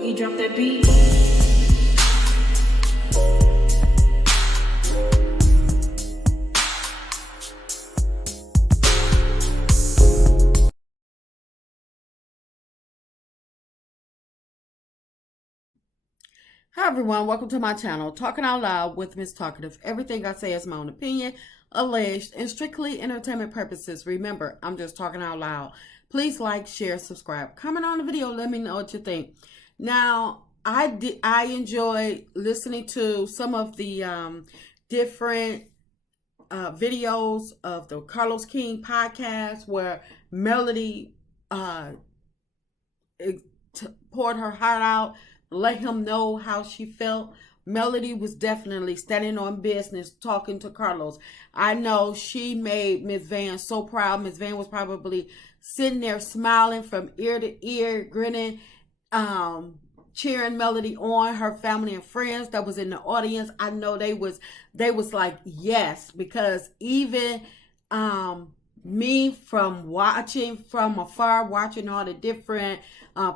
Boogie, drop that beat. Hi everyone, welcome to my channel, Talking Out Loud with Miss Talkative. Everything I say is my own opinion, alleged, and strictly entertainment purposes. Remember, I'm just talking out loud. Please like, share, subscribe, comment on the video, let me know what you think. Now, I enjoy listening to some of the different videos of the Carlos King podcast where Melody poured her heart out, let him know how she felt. Melody was definitely standing on business, talking to Carlos. I know she made Miss Van so proud. Miss Van was probably sitting there smiling from ear to ear, grinning, cheering Melody on. Her family and friends that was in the audience, I know they was like yes, because even me from watching from afar, watching all the different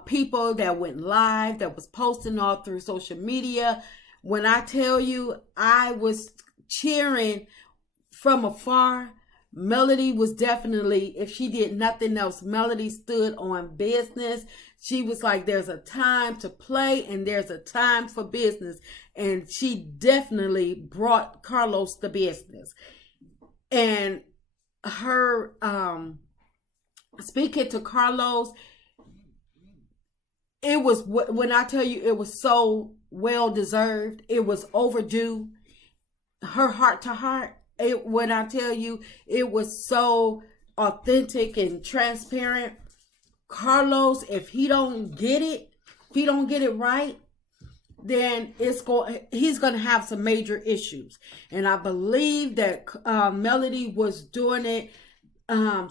people that went live, that was posting all through social media. When I tell you, I was cheering from afar. Melody was definitely, if she did nothing else, Melody stood on business. She was like, there's a time to play and there's a time for business. And she definitely brought Carlos to business. And her speaking to Carlos, it was, when I tell you, it was so well deserved. It was overdue. Her heart to heart, when I tell you, it was so authentic and transparent. Carlos, if he don't get it, if he don't get it right, then he's going to have some major issues. And I believe that Melody was doing it,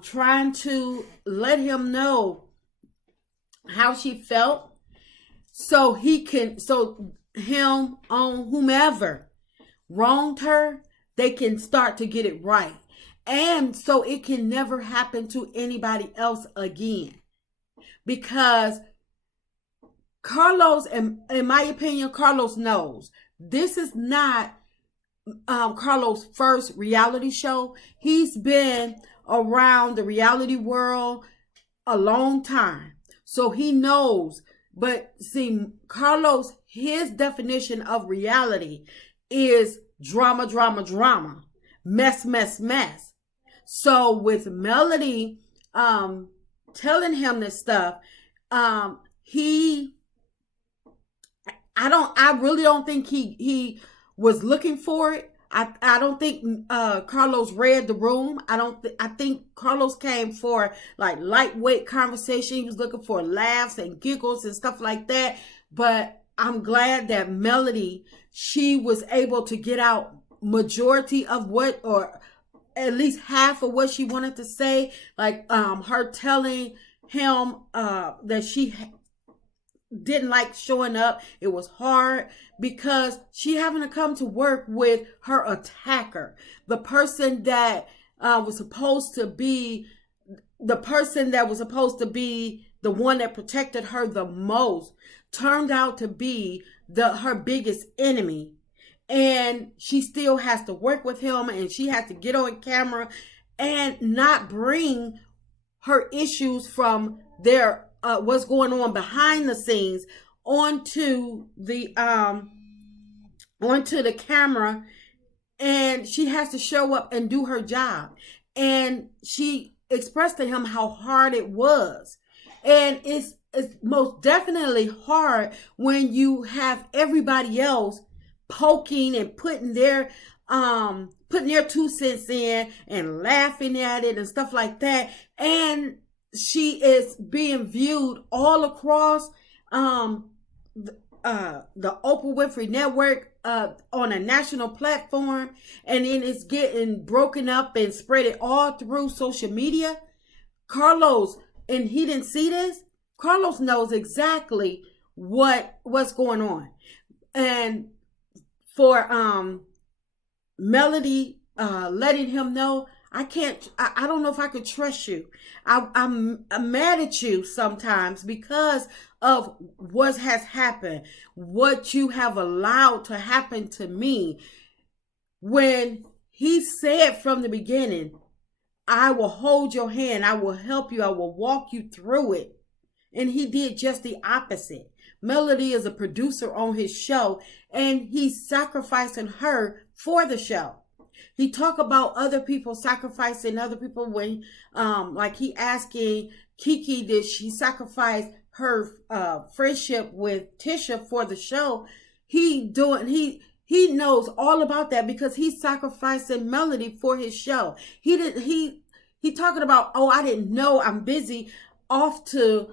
trying to let him know how she felt, so him on whomever wronged her, they can start to get it right. And so it can never happen to anybody else again. Because Carlos, in my opinion, Carlos knows this is not Carlos' first reality show. He's been around the reality world a long time. So he knows. But see, Carlos, his definition of reality is drama, drama, drama, mess, mess, mess. So with Melody telling him this stuff, I really don't think he was looking for it. I don't think Carlos read the room. I think Carlos came for like lightweight conversation. He was looking for laughs and giggles and stuff like that. But I'm glad that Melody, she was able to get out majority of what, or at least half of what she wanted to say. Like her telling him that she didn't like showing up. It was hard because she having to come to work with her attacker, the person that was supposed to be the one that protected her the most, turned out to be her biggest enemy. And she still has to work with him, and she has to get on camera and not bring her issues from their what's going on behind the scenes onto the camera. And she has to show up and do her job. And she expressed to him how hard it was. And it's most definitely hard when you have everybody else poking and putting their 2 cents in and laughing at it and stuff like that. And she is being viewed all across the Oprah Winfrey Network on a national platform, and then it's getting broken up and spread it all through social media. Carlos, and he didn't see this. Carlos knows exactly what's going on. And for Melody letting him know, I don't know if I could trust you. I'm mad at you sometimes because of what has happened, what you have allowed to happen to me. When he said from the beginning, I will hold your hand, I will help you, I will walk you through it. And he did just the opposite. Melody is a producer on his show, and he's sacrificing her for the show. He talk about other people sacrificing other people when, like he asking Kiki, did she sacrifice her friendship with Tisha for the show? He knows all about that because he's sacrificing Melody for his show. He talking about, oh, I didn't know, I'm busy off to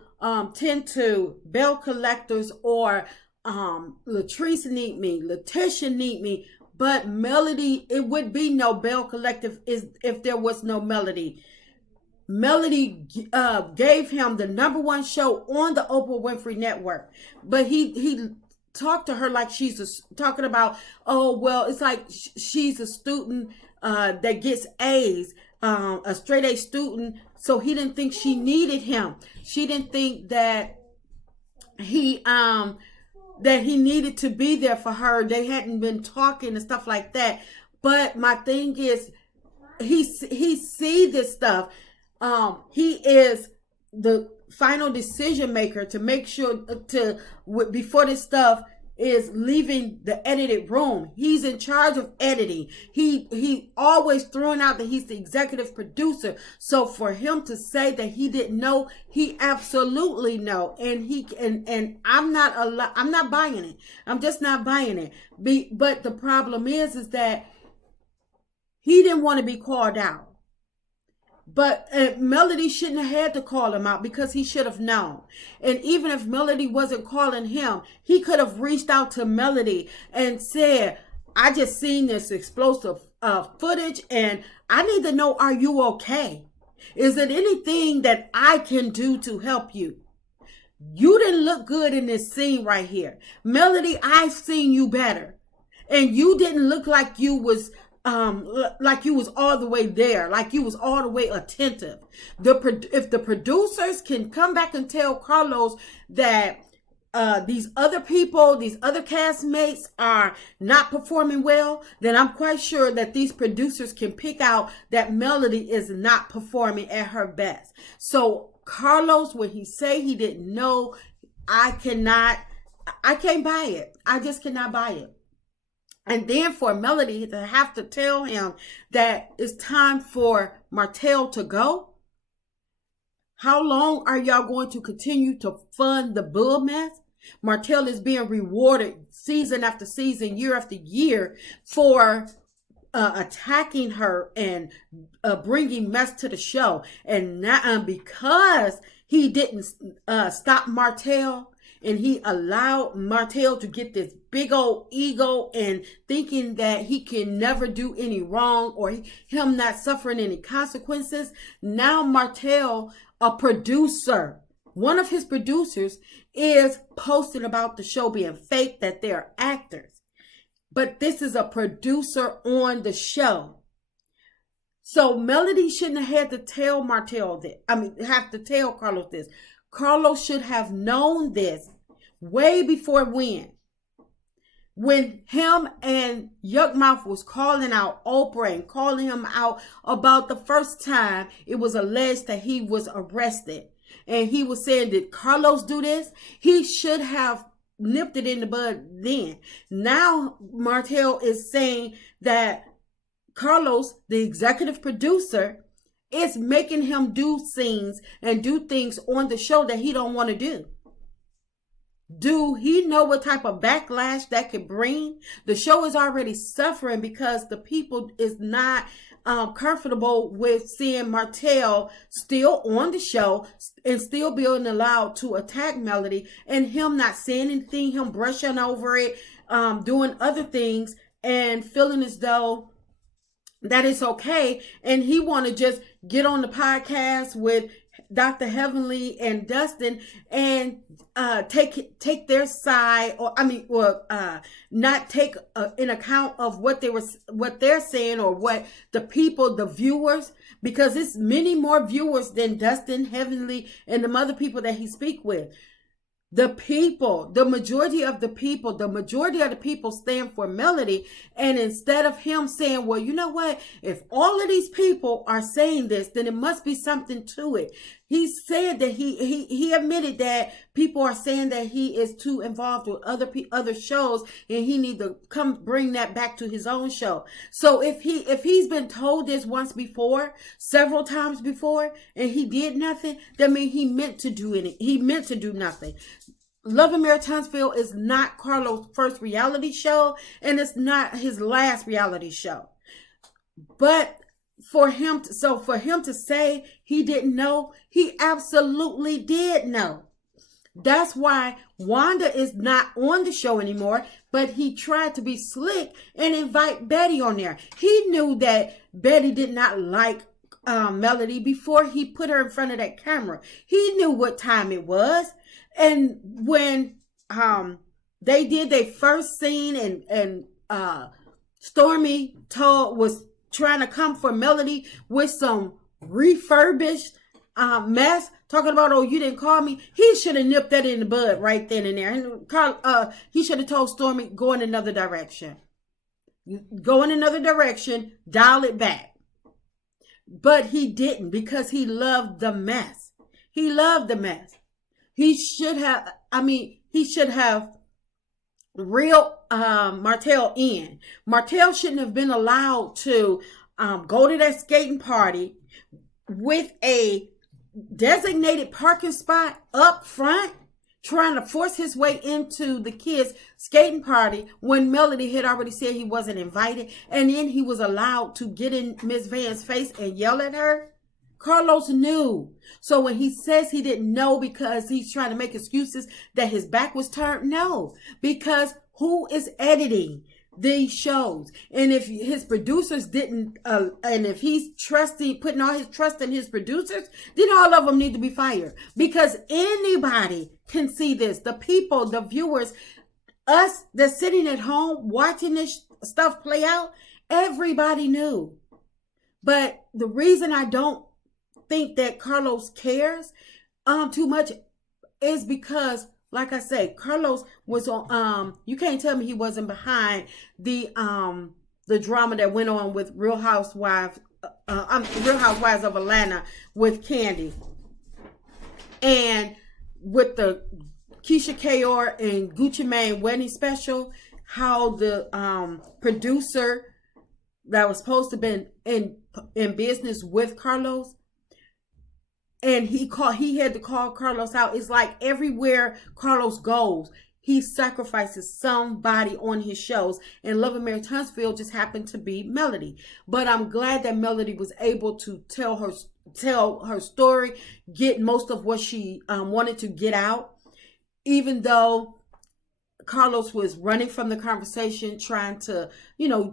tend to bell collectors, or Latrice need me, Letitia need me. But Melody, it would be no bell collective if there was no Melody. Melody gave him the #1 show on the Oprah Winfrey Network, but he talked to her like she's talking about, oh, well, it's like she's a student that gets A's, a straight A student. So he didn't think she needed him. She didn't think that he needed to be there for her. They hadn't been talking and stuff like that. But my thing is, he see this stuff. He is the final decision maker to make sure before this stuff is leaving the edited room. He's in charge of editing. He always throwing out that he's the executive producer. So for him to say that he didn't know, he absolutely know. And I'm not buying it. I'm just not buying it. But the problem is that he didn't want to be called out. But Melody shouldn't have had to call him out because he should have known. And even if Melody wasn't calling him, he could have reached out to Melody and said, I just seen this explosive footage and I need to know, are you okay? Is there anything that I can do to help you? You didn't look good in this scene right here. Melody, I've seen you better. And you didn't look like you was all the way there, like you was all the way attentive. If the producers can come back and tell Carlos that these other people, these other castmates are not performing well, then I'm quite sure that these producers can pick out that Melody is not performing at her best. So Carlos, when he say he didn't know, I can't buy it. I just cannot buy it. And then for Melody to have to tell him that it's time for Martell to go. How long are y'all going to continue to fund the bull mess? Martell is being rewarded season after season, year after year for attacking her and bringing mess to the show. And now, because he didn't stop Martell, and he allowed Martell to get this big old ego and thinking that he can never do any wrong or him not suffering any consequences. Now Martell, a producer, one of his producers, is posting about the show being fake, that they're actors. But this is a producer on the show. So Melody shouldn't have had to tell Martell this. Have to tell Carlos this. Carlos should have known this way before when him and Yuckmouth was calling out Oprah and calling him out about the first time it was alleged that he was arrested. And he was saying, did Carlos do this? He should have nipped it in the bud then. Now Martell is saying that Carlos, the executive producer, is making him do scenes and do things on the show that he don't want to do. Do he know what type of backlash that could bring? The show is already suffering because the people is not comfortable with seeing Martell still on the show and still being allowed to attack Melody, and him not saying anything, him brushing over it, doing other things and feeling as though that it's okay. And he want to just get on the podcast with Dr. Heavenly and Dustin and take their side, or not take in account of what they're saying or what the people, the viewers, because it's many more viewers than Dustin, Heavenly, and the other people that he speak with. The majority of the people stand for Melody. And instead of him saying, well, you know what? If all of these people are saying this, then it must be something to it. He said that he admitted that people are saying that he is too involved with other shows, and he need to come bring that back to his own show. So if he's been told this once before, several times before, and he did nothing, that means he meant to do it. He meant to do nothing. Love and Marriage Huntsville is not Carlos' first reality show, and it's not his last reality show. But for him to say he didn't know, he absolutely did know. That's why Wanda is not on the show anymore, but he tried to be slick and invite Betty on there. He knew that Betty did not like Melody before he put her in front of that camera. He knew what time it was. And when they did their first scene, and Stormy was trying to come for Melody with some refurbished mess, talking about, oh, you didn't call me. He should have nipped that in the bud right then and there. And he should have told Stormy, go in another direction. Go in another direction, dial it back. But he didn't, because he loved the mess. He loved the mess. He should have reeled Martell in. Martell shouldn't have been allowed to go to that skating party with a designated parking spot up front, trying to force his way into the kids' skating party when Melody had already said he wasn't invited. And then he was allowed to get in Miss Van's face and yell at her. Carlos knew. So when he says he didn't know because he's trying to make excuses that his back was turned, no. Because who is editing these shows? And if his producers didn't, and if he's putting all his trust in his producers, then all of them need to be fired. Because anybody can see this. The people, the viewers, us that's sitting at home watching this stuff play out, everybody knew. But the reason I don't think that Carlos cares too much is because, like I say, Carlos was on you can't tell me he wasn't behind the drama that went on with Real Housewives of Atlanta with Candy, and with the Keisha Kaur and Gucci Mane wedding special, how the producer that was supposed to be in business with Carlos, and he had to call Carlos out. It's like everywhere Carlos goes, he sacrifices somebody on his shows. And Love and Marriage Huntsville just happened to be Melody. But I'm glad that Melody was able to tell her story, get most of what she wanted to get out. Even though Carlos was running from the conversation, trying to,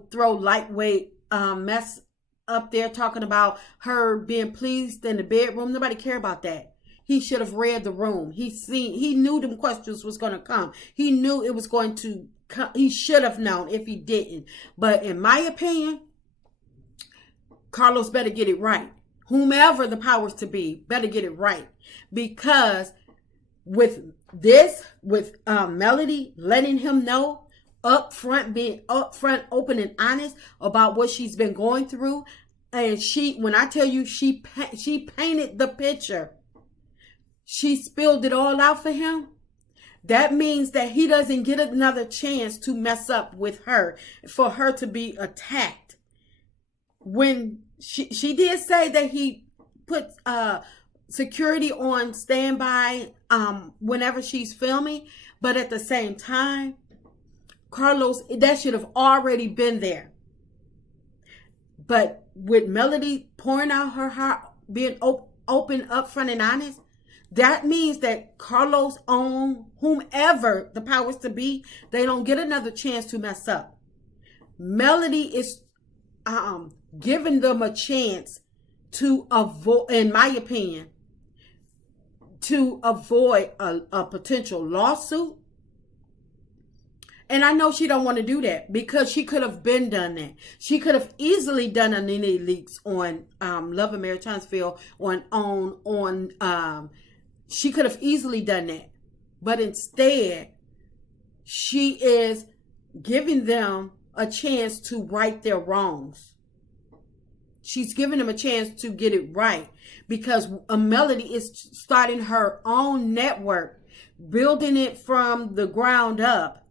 throw lightweight mess up there, talking about her being pleased in the bedroom. Nobody care about that. He should have read the room. He knew them questions was going to come. He knew it was going to come. He should have known if he didn't. But in my opinion, Carlos better get it right. Whomever the powers to be better get it right. Because with Melody letting him know, being upfront, open and honest about what she's been going through. And when I tell you, she painted the picture. She spilled it all out for him. That means that he doesn't get another chance to mess up with her, for her to be attacked. When she did say that he put security on standby whenever she's filming, but at the same time, Carlos, that should have already been there. But with Melody pouring out her heart, being open, upfront, and honest, that means that Carlos on whomever the powers to be, they don't get another chance to mess up. Melody is giving them a chance to avoid, in my opinion, to avoid a potential lawsuit. And I know she don't want to do that, because she could have been done that. She could have easily done a Nene Leakes on Love and Marriage Huntsville she could have easily done that. but instead she is giving them a chance to right their wrongs. She's giving them a chance to get it right, because Melody is starting her own network, building it from the ground up.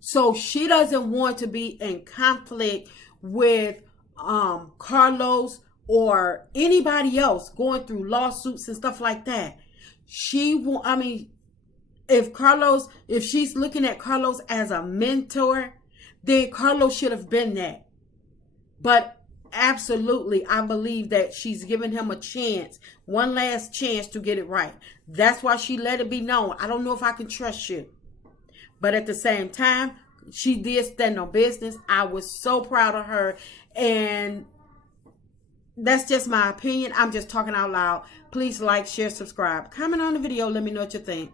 So she doesn't want to be in conflict with Carlos or anybody else going through lawsuits and stuff like that. If she's looking at Carlos as a mentor, then Carlos should have been that. But absolutely, I believe that she's giving him a chance, one last chance to get it right. That's why she let it be known. I don't know if I can trust you. But at the same time, she did stand on business. I was so proud of her. And that's just my opinion. I'm just talking out loud. Please like, share, subscribe. Comment on the video. Let me know what you think.